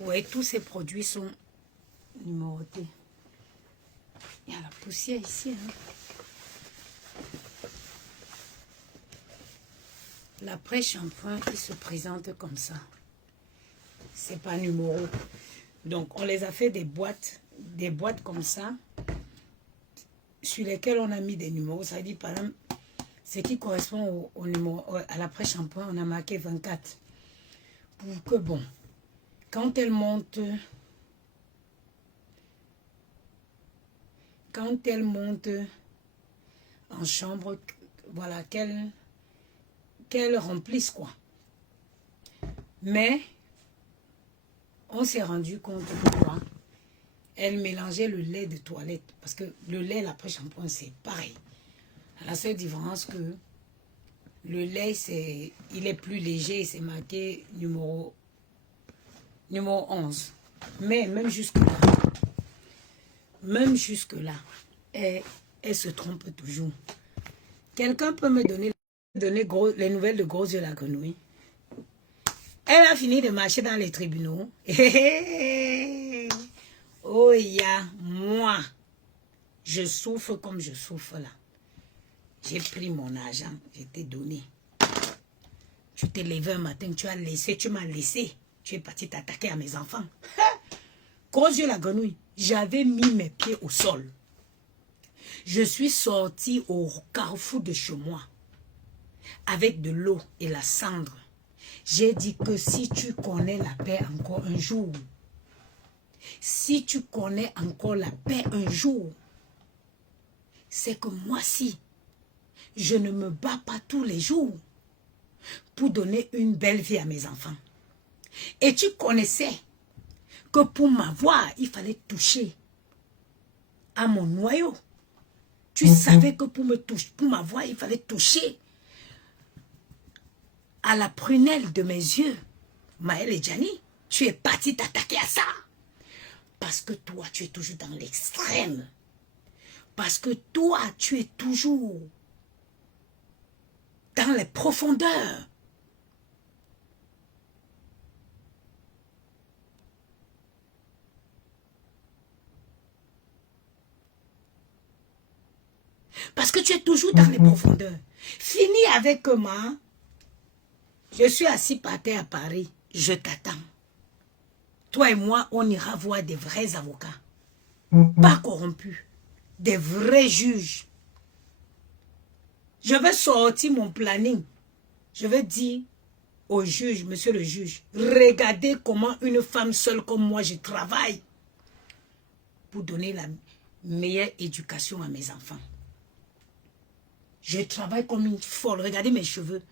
Oui, tous ces produits sont numérotés. Il y a la poussière ici. Hein. L'après-shampoing, il se présente comme ça. C'est pas numéro. Donc, on les a fait des boîtes comme ça, sur lesquelles on a mis des numéros. Ça dit, par exemple, ce qui correspond au numéro, à l'après-shampoing, on a marqué 24. Pour que, bon, quand elle monte en chambre, voilà, qu'elle remplisse, quoi. Mais, on s'est rendu compte que quoi, elle mélangeait le lait de toilette. Parce que le lait, l'après-shampoing, c'est pareil. La seule différence que le lait, il est plus léger, c'est marqué numéro 11. Mais même jusque-là, elle se trompe toujours. Quelqu'un peut me donner les nouvelles de Gros Yeux la Grenouille? Elle a fini de marcher dans les tribunaux. Oh, moi, je souffre comme je souffre là. J'ai pris mon argent, je t'ai donné. Tu t'es levé un matin, tu m'as laissé. Tu es parti t'attaquer à mes enfants. Gros Yeux la Grenouille, j'avais mis mes pieds au sol. Je suis sortie au carrefour de chez moi avec de l'eau et la cendre. J'ai dit que si tu connais la paix encore un jour, si tu connais encore la paix un jour, c'est que moi-ci, je ne me bats pas tous les jours pour donner une belle vie à mes enfants. Et tu connaissais que pour m'avoir, il fallait toucher à mon noyau. Tu savais que pour m'avoir, il fallait toucher à la prunelle de mes yeux. Maël et Gianni, tu es parti t'attaquer à ça. Parce que toi, tu es toujours dans l'extrême. Parce que toi, tu es toujours dans les profondeurs. Parce que tu es toujours dans les profondeurs. Fini avec moi. Je suis assis par terre à Paris. Je t'attends. Toi et moi, on ira voir des vrais avocats. Pas corrompus. Des vrais juges. Je vais sortir mon planning. Je vais dire au juge, monsieur le juge, regardez comment une femme seule comme moi, je travaille pour donner la meilleure éducation à mes enfants. Je travaille comme une folle. Regardez mes cheveux.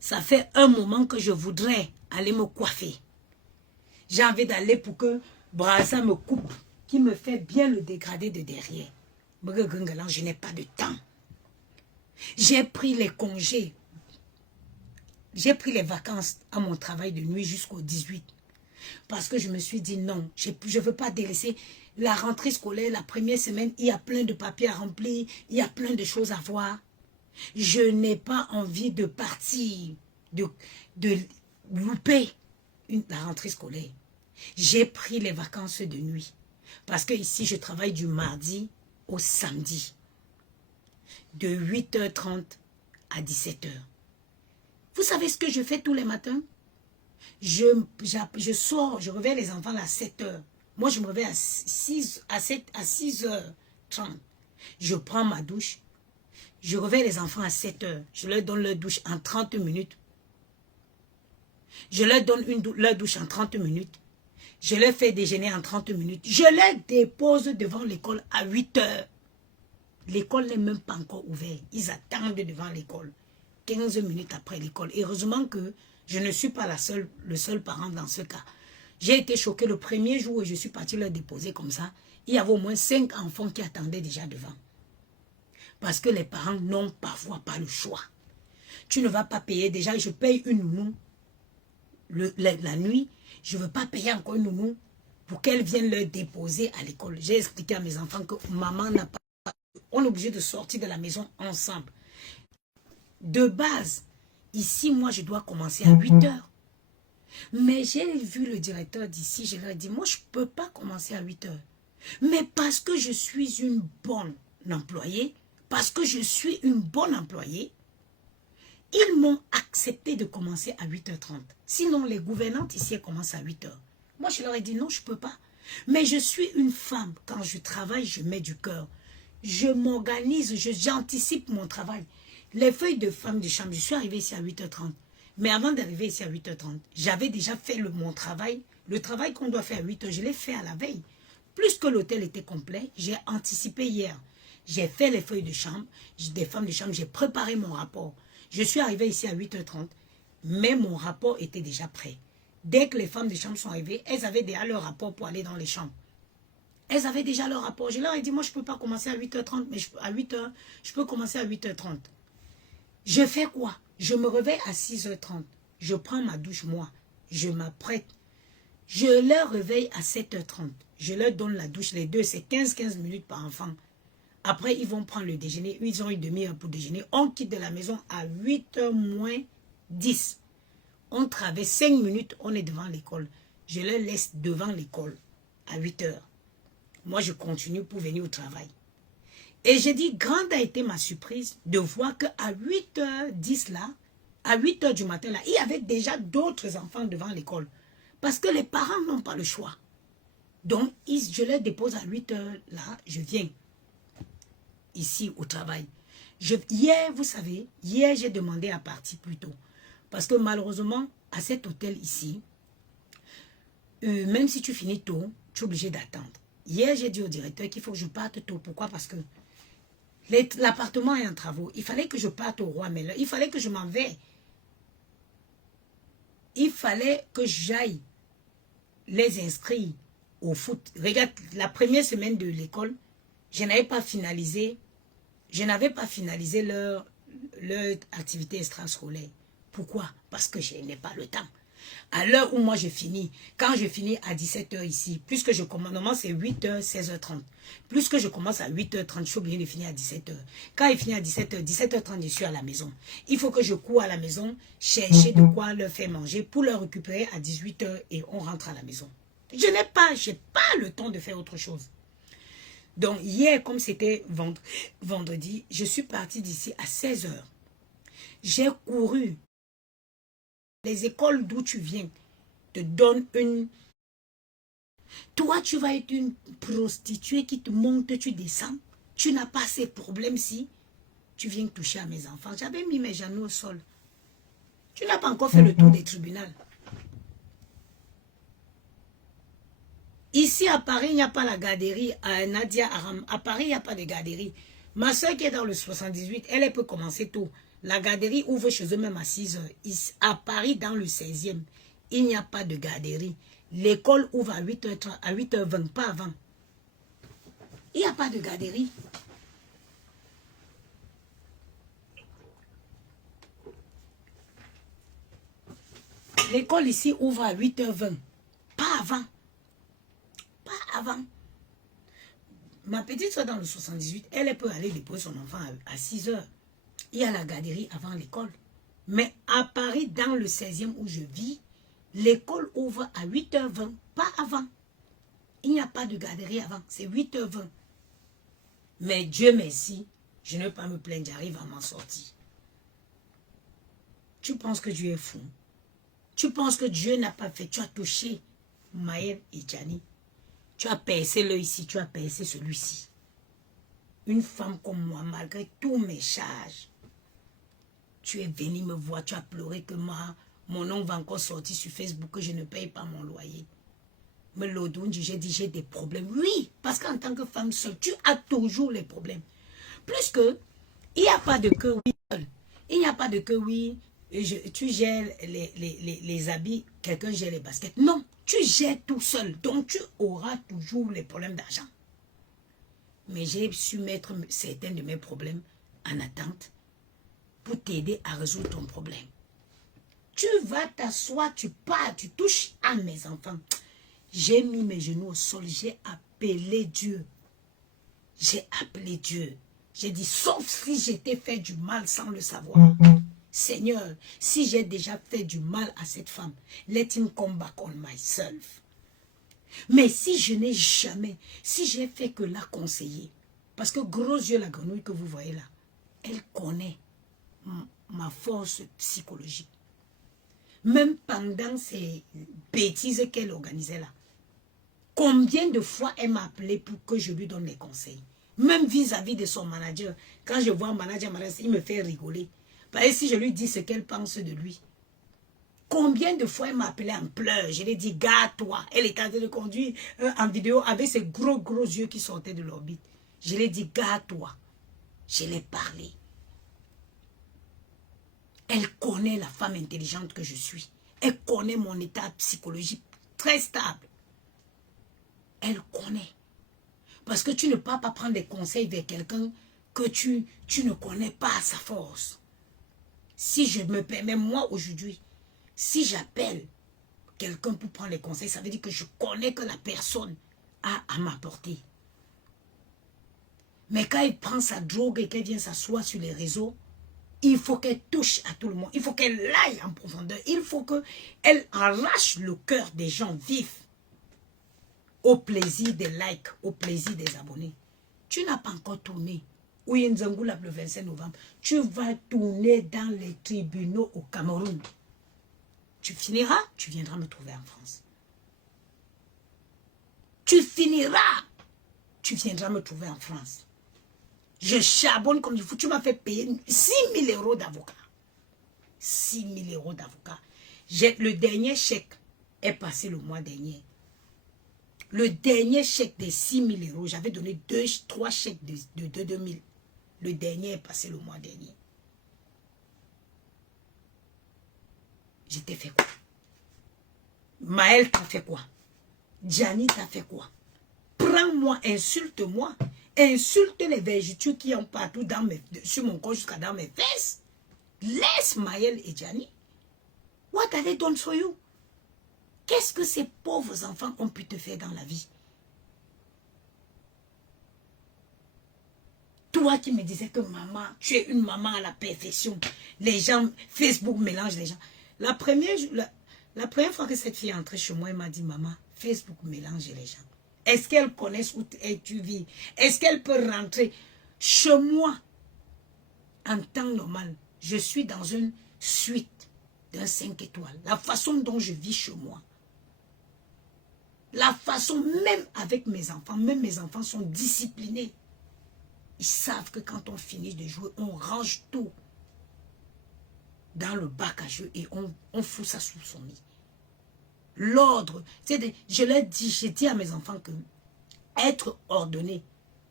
Ça fait un moment que je voudrais aller me coiffer. J'ai envie d'aller pour que Brasa me coupe, qui me fait bien le dégradé de derrière. Je n'ai pas de temps. J'ai pris les congés. J'ai pris les vacances à mon travail de nuit jusqu'au 18. Parce que je me suis dit non, je ne veux pas délaisser la rentrée scolaire, la première semaine. Il y a plein de papiers à remplir, il y a plein de choses à voir. Je n'ai pas envie de partir, de louper la rentrée scolaire. J'ai pris les vacances de nuit. Parce que ici, je travaille du mardi au samedi. De 8h30 à 17h. Vous savez ce que je fais tous les matins? Je sors, je réveille les enfants à 7h. Moi, je me réveille à 6h30. Je prends ma douche. Je réveille les enfants à 7h. Je leur donne leur douche en 30 minutes. Je leur donne leur douche en 30 minutes. Je leur fais déjeuner en 30 minutes. Je les dépose devant l'école à 8h. L'école n'est même pas encore ouverte. Ils attendent devant l'école. 15 minutes après l'école. Heureusement que je ne suis pas le seul parent dans ce cas. J'ai été choquée le premier jour où je suis partie leur déposer comme ça. Il y avait au moins 5 enfants qui attendaient déjà devant. Parce que les parents n'ont parfois pas le choix. Tu ne vas pas payer. Déjà, je paye une nounou la nuit. Je ne veux pas payer encore une nounou pour qu'elle vienne leur déposer à l'école. J'ai expliqué à mes enfants que maman n'a pas... On est obligé de sortir de la maison ensemble. De base, ici, moi, je dois commencer à 8h. Mais j'ai vu le directeur d'ici, je leur ai dit, moi, je ne peux pas commencer à 8 heures. Mais parce que je suis une bonne employée, parce que je suis une bonne employée, ils m'ont accepté de commencer à 8h30. Sinon, les gouvernantes ici, elles commencent à 8 heures. Moi, je leur ai dit, non, je ne peux pas. Mais je suis une femme. Quand je travaille, je mets du cœur. Je m'organise, j'anticipe mon travail. Les feuilles de femme de chambre, je suis arrivée ici à 8h30. Mais avant d'arriver ici à 8h30, j'avais déjà fait mon travail. Le travail qu'on doit faire à 8h, je l'ai fait à la veille. Plus que l'hôtel était complet, j'ai anticipé hier. J'ai fait les feuilles de chambre, des femmes de chambre, j'ai préparé mon rapport. Je suis arrivée ici à 8h30, mais mon rapport était déjà prêt. Dès que les femmes de chambre sont arrivées, elles avaient déjà leur rapport pour aller dans les chambres. Elles avaient déjà leur rapport. Je leur ai dit, moi, je ne peux pas commencer à 8h30, mais à 8h, je peux commencer à 8h30. Je fais quoi? Je me réveille à 6h30. Je prends ma douche, moi. Je m'apprête. Je leur réveille à 7h30. Je leur donne la douche, les deux, c'est 15 minutes par enfant. Après, ils vont prendre le déjeuner. Ils ont une demi-heure pour déjeuner. On quitte de la maison à 8h moins 10. On traverse 5 minutes, on est devant l'école. Je les laisse devant l'école à 8h. Moi, je continue pour venir au travail. Et j'ai dit, grande a été ma surprise de voir qu'à 8h10 là, à 8h du matin là, il y avait déjà d'autres enfants devant l'école. Parce que les parents n'ont pas le choix. Donc, je les dépose à 8h là, je viens ici au travail. Hier, vous savez, hier j'ai demandé à partir plus tôt. Parce que malheureusement, à cet hôtel ici, même si tu finis tôt, tu es obligé d'attendre. Hier, j'ai dit au directeur qu'il faut que je parte tôt. Pourquoi? Parce que l'appartement est en travaux. Il fallait que je parte au Roi Merlin. Il fallait que je m'en vais. Il fallait que j'aille les inscrire au foot. Regarde, la première semaine de l'école, je n'avais pas finalisé leur activité extrascolaire. Pourquoi? Parce que je n'ai pas le temps. À l'heure où moi je finis, quand je finis à 17h ici, plus que je commence, normalement c'est 8h, 16h30. Plus que je commence à 8h30, je suis obligé de finir à 17h. Quand il finit à 17h, 17h30, je suis à la maison. Il faut que je cours à la maison, chercher de quoi leur faire manger pour leur récupérer à 18h et on rentre à la maison. Je n'ai pas le temps de faire autre chose. Donc hier, comme c'était vendredi, je suis partie d'ici à 16h. J'ai couru. Les écoles d'où tu viens te donnent une... Toi, tu vas être une prostituée qui te monte, tu descends. Tu n'as pas ces problèmes si tu viens toucher à mes enfants. J'avais mis mes genoux au sol. Tu n'as pas encore fait le tour des tribunaux. Ici à Paris, il n'y a pas la garderie à Nadia Aram. À Paris, il n'y a pas de garderie. Ma soeur qui est dans le 78, elle peut commencer tôt. La garderie ouvre chez eux même à 6h. À Paris, dans le 16e, il n'y a pas de garderie. L'école ouvre à 8h30, à 8h20, pas avant. Il n'y a pas de garderie. L'école ici ouvre à 8h20, pas avant. Pas avant. Ma petite soeur dans le 78, elle peut aller déposer son enfant à 6h. Il y a la garderie avant l'école. Mais à Paris, dans le 16e où je vis, l'école ouvre à 8h20, pas avant. Il n'y a pas de garderie avant, c'est 8h20. Mais Dieu merci, je ne vais pas me plaindre, j'arrive à m'en sortir. Tu penses que Dieu est fou? Tu penses que Dieu n'a pas fait? Tu as touché Maël et Gianni. Tu as percé l'œil ici, tu as percé celui-ci. Une femme comme moi, malgré tous mes charges, tu es venu me voir, tu as pleuré que mon nom va encore sortir sur Facebook, que je ne paye pas mon loyer. Mais l'autre, j'ai dit, j'ai des problèmes. Oui, parce qu'en tant que femme seule, tu as toujours les problèmes. Plus que, il n'y a pas de que oui seul. Il n'y a pas de que oui, tu gères les habits, quelqu'un gère les baskets. Non, tu gères tout seul. Donc, tu auras toujours les problèmes d'argent. Mais j'ai su mettre certains de mes problèmes en attente pour t'aider à résoudre ton problème. Tu vas t'asseoir, tu pars, tu touches à mes enfants. J'ai mis mes genoux au sol, j'ai appelé Dieu. J'ai appelé Dieu. J'ai dit, sauf si j'étais fait du mal sans le savoir. Seigneur, si j'ai déjà fait du mal à cette femme, let him come back on myself. Mais si je n'ai jamais, si j'ai fait que la conseiller, parce que gros yeux, la grenouille que vous voyez là, elle connaît ma force psychologique. Même pendant ces bêtises qu'elle organisait là, combien de fois elle m'a appelé pour que je lui donne des conseils. Même vis-à-vis de son manager. Quand je vois un manager, il me fait rigoler. Parce que si je lui dis ce qu'elle pense de lui. Combien de fois elle m'a appelé en pleurs. Je lui ai dit, gars-toi. Elle était en train de conduire en vidéo avec ses gros yeux qui sortaient de l'orbite. Je lui ai dit, gars-toi. Je l'ai parlé. Elle connaît la femme intelligente que je suis. Elle connaît mon état psychologique très stable. Elle connaît. Parce que tu ne peux pas prendre des conseils vers quelqu'un que tu ne connais pas sa force. Si je me permets, moi aujourd'hui, si j'appelle quelqu'un pour prendre les conseils, ça veut dire que je connais que la personne a à m'apporter. Mais quand elle prend sa drogue et qu'elle vient s'asseoir sur les réseaux, il faut qu'elle touche à tout le monde. Il faut qu'elle aille en profondeur. Il faut qu'elle arrache le cœur des gens vifs. Au plaisir des likes, au plaisir des abonnés. Tu n'as pas encore tourné. Oui, Nzangoula, le 25 novembre. Tu vas tourner dans les tribunaux au Cameroun. Tu finiras, tu viendras me trouver en France. Tu finiras, tu viendras me trouver en France. Je charbonne comme il faut. Tu m'as fait payer 6 000 € d'avocat. 6 000 € d'avocat. Le dernier chèque est passé le mois dernier. Le dernier chèque de 6 000 €, j'avais donné 3 chèques de 2 000. Le dernier est passé le mois dernier. Je t'ai fait quoi? Maël t'a fait quoi? Gianni t'a fait quoi? Prends-moi, insulte-moi. Insulte les vergetures qui ont partout sur mon corps jusqu'à dans mes fesses. Laisse Maël et Gianni. What have they done for you? Qu'est-ce que ces pauvres enfants ont pu te faire dans la vie? Toi qui me disais que maman, tu es une maman à la perfection. Les gens, Facebook mélange les gens. La première fois que cette fille est entrée chez moi, elle m'a dit, maman, Facebook mélange les gens. Est-ce qu'elle connaît où tu vis? Est-ce qu'elle peut rentrer chez moi en temps normal? Je suis dans une suite d'un 5 étoiles. La façon dont je vis chez moi. La façon, même avec mes enfants, même mes enfants sont disciplinés. Ils savent que quand on finit de jouer, on range tout dans le bac à jeu et on fout ça sous son lit. L'ordre, je leur dis, j'ai dit à mes enfants que être ordonné,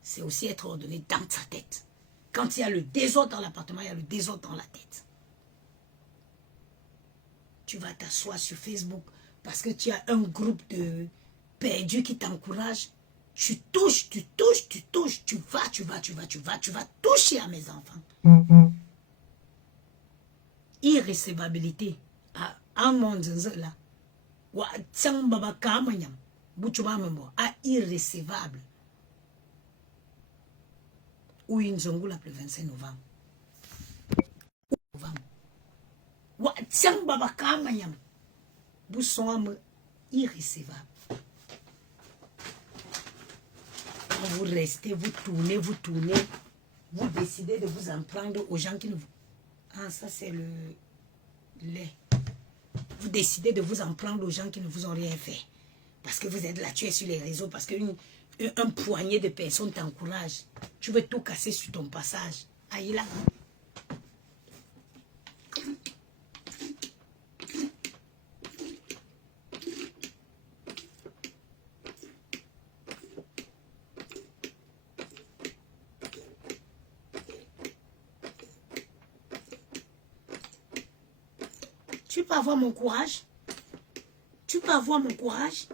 c'est aussi être ordonné dans sa tête. Quand il y a le désordre dans l'appartement, il y a le désordre dans la tête. Tu vas t'asseoir sur Facebook parce que tu as un groupe de perdus qui t'encouragent. Tu touches, tu touches, tu touches. Tu vas toucher à mes enfants. Irrécevabilité. À mon là. Irrécevable. Ou une zongoula le 25 novembre. Vous sont irrécevables. Vous restez, vous tournez, vous décidez de vous en prendre aux gens qui ne vous... Ah, ça c'est le lait. Vous décidez de vous en prendre aux gens qui ne vous ont rien fait. Parce que vous êtes là, tu es sur les réseaux, parce qu'un poignet de personnes t'encourage. Tu veux tout casser sur ton passage. Aïe là. Tu peux avoir mon courage. Tu peux avoir mon courage.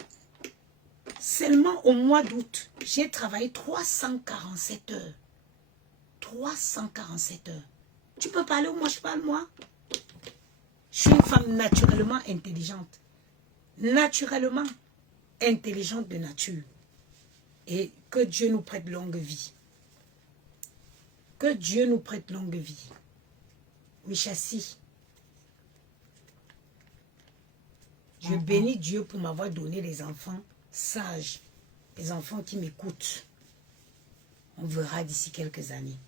Seulement au mois d'août, j'ai travaillé 347 heures. 347 heures. Tu peux parler ou moi je parle, moi? Je suis une femme naturellement intelligente. Naturellement intelligente de nature. Et que Dieu nous prête longue vie. Que Dieu nous prête longue vie. Oui, chassis. Je bénis Dieu pour m'avoir donné les enfants sages, les enfants qui m'écoutent. On verra d'ici quelques années.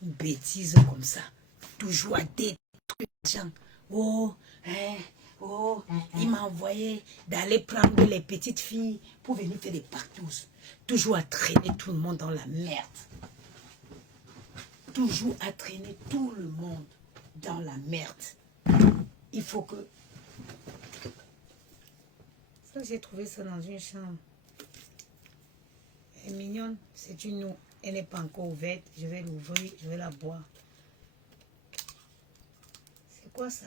Une bêtise comme ça. Toujours à détruire les gens. Oh, oh, il m'a envoyé d'aller prendre les petites filles pour venir faire des partous. Toujours à traîner tout le monde dans la merde. Toujours à traîner tout le monde dans la merde. Il faut que... Ça, j'ai trouvé ça dans une chambre. Elle est mignonne. C'est une eau. Elle n'est pas encore ouverte. Je vais l'ouvrir. Je vais la boire. C'est quoi ça?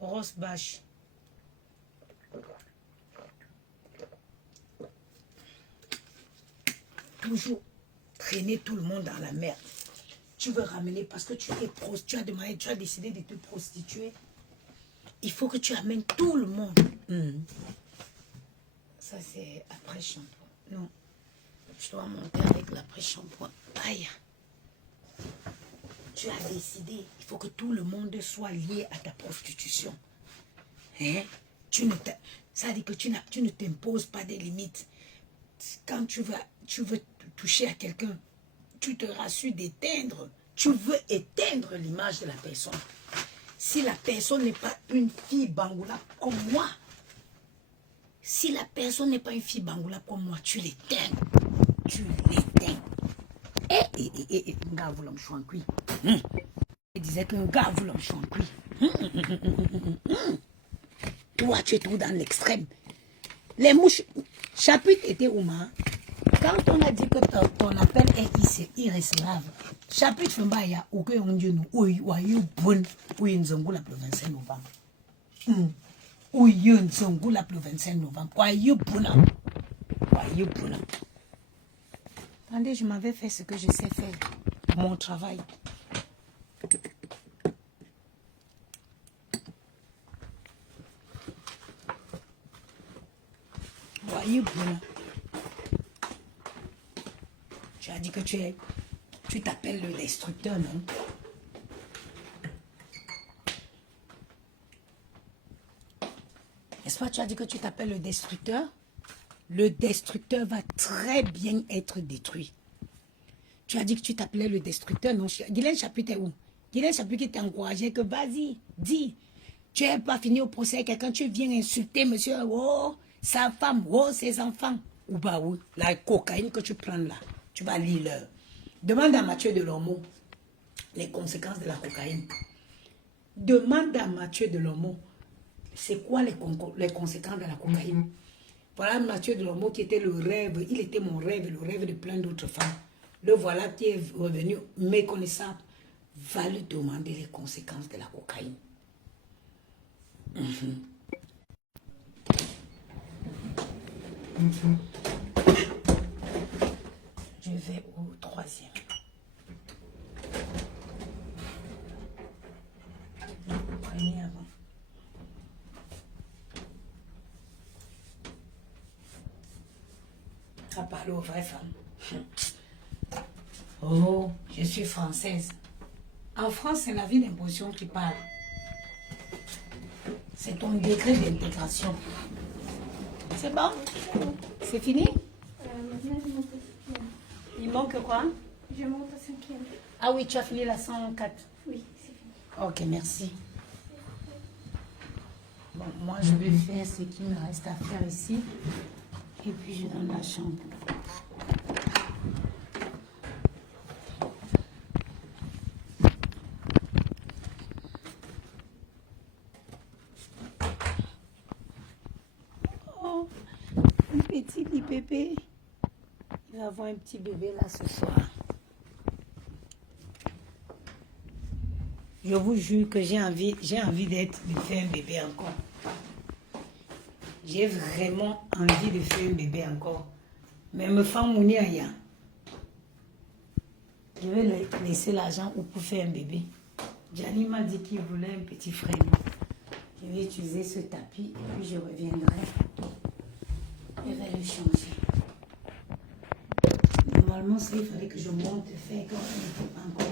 Rose bâche. Toujours traîner tout le monde dans la merde. Tu veux ramener parce que tu as demandé, tu as décidé de te prostituer. Il faut que tu amènes tout le monde. Ça, c'est après shampoing. Non. Je dois monter avec l'après-shampoing. Aïe. Tu as décidé. Il faut que tout le monde soit lié à ta prostitution. Hein? Ça veut dire que tu ne t'imposes pas des limites. Quand tu veux toucher à quelqu'un, tu te rassures d'éteindre. Tu veux éteindre l'image de la personne. Si la personne n'est pas une fille bangoula comme moi, si la personne n'est pas une fille bangoula comme moi, tu l'éteins. Tu l'éteins. Un gars voulait me chouancui. Il disait qu'un gars voulait me chouancui. Toi, tu es tout dans l'extrême. Les mouches, chapitre était où, ma? Quand on a dit que ton appel est irrécevable, chapitre Fembaya, ou que on dit nous, ou you bon, ou une zongoula le 25 novembre. Ou une zongoula le 25 novembre. Ou you bon. Ou you bon. Attendez, je m'avais fait ce que je sais faire. Mon travail. Voyez, bon. Tu as dit que tu t'appelles le destructeur, non? N'est-ce pas, tu as dit que tu t'appelles le destructeur? Le destructeur va très bien être détruit. Tu as dit que tu t'appelais le destructeur, non? Guylaine Chapuis est où? Guylaine Chapuis qui t'a encouragé que vas-y, dis. Tu n'es pas fini au procès avec quelqu'un, tu viens insulter monsieur, oh, sa femme, oh, ses enfants. Ou bah oui, la cocaïne que tu prends là, tu vas lire l'heure. Demande à Mathieu Delormeau les conséquences de la cocaïne. Demande à Mathieu Delormeau, c'est quoi les conséquences de la cocaïne? Voilà Mathieu Delormeau qui était le rêve, il était mon rêve, le rêve de plein d'autres femmes. Le voilà qui est revenu méconnaissable. Va lui demander les conséquences de la cocaïne. Je vais au troisième. Premier avant. À parler aux vraies femmes. Oh, je suis française. En France, c'est la vie d'imposition qui parle. C'est ton décret d'intégration. C'est bon? C'est fini? Il manque quoi? Je monte à 5e. Ah oui, tu as fini la 104. Oui, c'est fini. Ok, merci. Bon, moi, je vais faire ce qui me reste à faire ici. Et puis, je donne la chambre. Oh, un petit bébé. Il va avoir un petit bébé là ce soir. Je vous jure que j'ai envie de faire un bébé encore. J'ai vraiment envie de faire un bébé encore. Mais me faire mouni aya. Je vais laisser l'argent pour faire un bébé. Gianni m'a dit qu'il voulait un petit frère. vais utiliser ce tapis et puis je reviendrai. Je vais le changer. Normalement, ça, il fallait que je monte et faire encore.